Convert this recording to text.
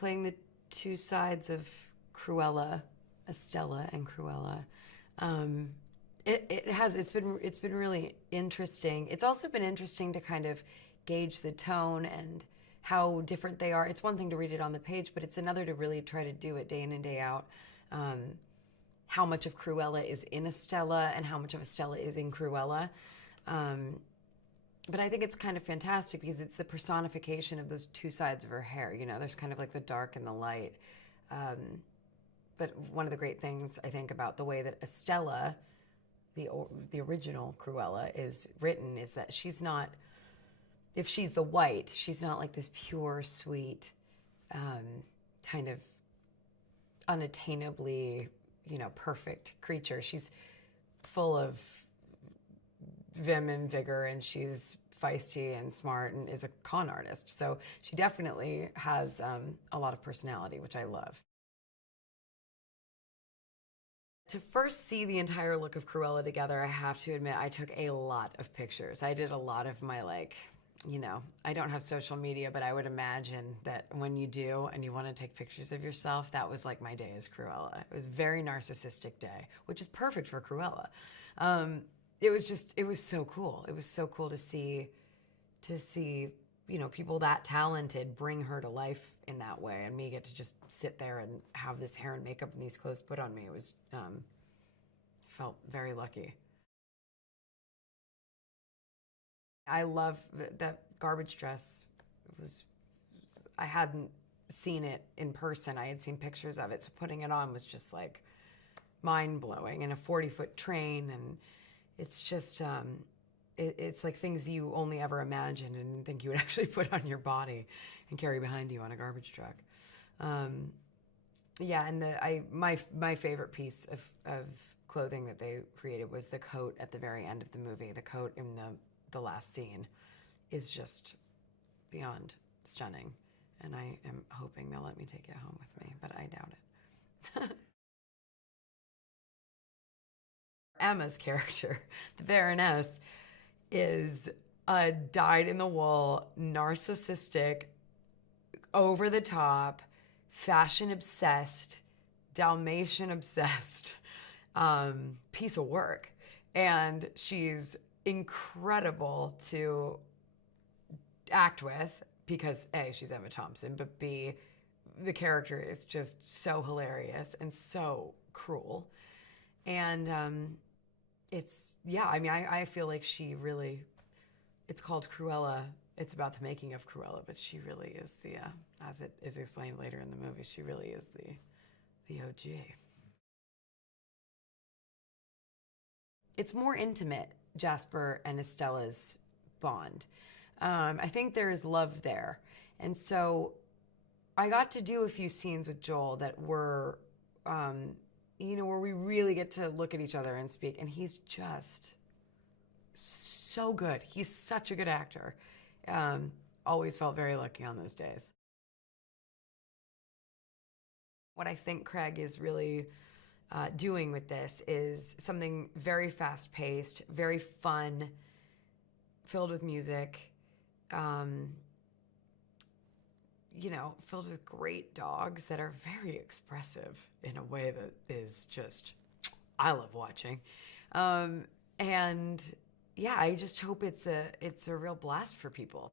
playing the two sides of Cruella, Estella and Cruella. It's been really interesting. It's also been interesting to kind of gauge the tone and how different they are. It's one thing to read it on the page, but it's another to really try to do it day in and day out. How much of Cruella is in Estella and how much of Estella is in Cruella. But I think it's kind of fantastic because it's the personification of those two sides of her hair. You know, there's kind of like the dark and the light. But one of the great things I think about the way that Estella, the original Cruella, is written is that she's not, if she's the white, she's not like this pure, sweet, kind of unattainably, perfect creature. She's full of vim and vigor, and she's feisty and smart and is a con artist. So she definitely has a lot of personality, which I love. To first see the entire look of Cruella together, I have to admit I took a lot of pictures. I did a lot of my I don't have social media, but I would imagine that when you do and you want to take pictures of yourself, that was like my day as Cruella. It was a very narcissistic day, which is perfect for Cruella. It was so cool. It was so cool to see, people that talented bring her to life in that way, and me get to just sit there and have this hair and makeup and these clothes put on me. It was, felt very lucky. I love that garbage dress. I hadn't seen it in person. I had seen pictures of it, so putting it on was just like mind-blowing, and a 40-foot train, and it's just, it's like things you only ever imagined and didn't think you would actually put on your body and carry behind you on a garbage truck. Yeah, and my favorite piece of clothing that they created was the coat at the very end of the movie. The coat in the last scene is just beyond stunning, and I am hoping they'll let me take it home with me, but I doubt it. Emma's character, the Baroness, is a dyed-in-the-wool, narcissistic, over-the-top, fashion-obsessed, Dalmatian-obsessed piece of work. And she's incredible to act with because A, she's Emma Thompson, but B, the character is just so hilarious and so cruel. And I feel like she really, it's called Cruella. It's about the making of Cruella, but she really is as it is explained later in the movie, she really is the OG. It's more intimate, Jasper and Estella's bond. I think there is love there. And so I got to do a few scenes with Joel that were, where we really get to look at each other and speak. And he's just so good. He's such a good actor. Always felt very lucky on those days. What I think Craig is really doing with this is something very fast-paced, very fun, filled with music, filled with great dogs that are very expressive in a way that is just, I love watching. And yeah, I just hope it's a real blast for people.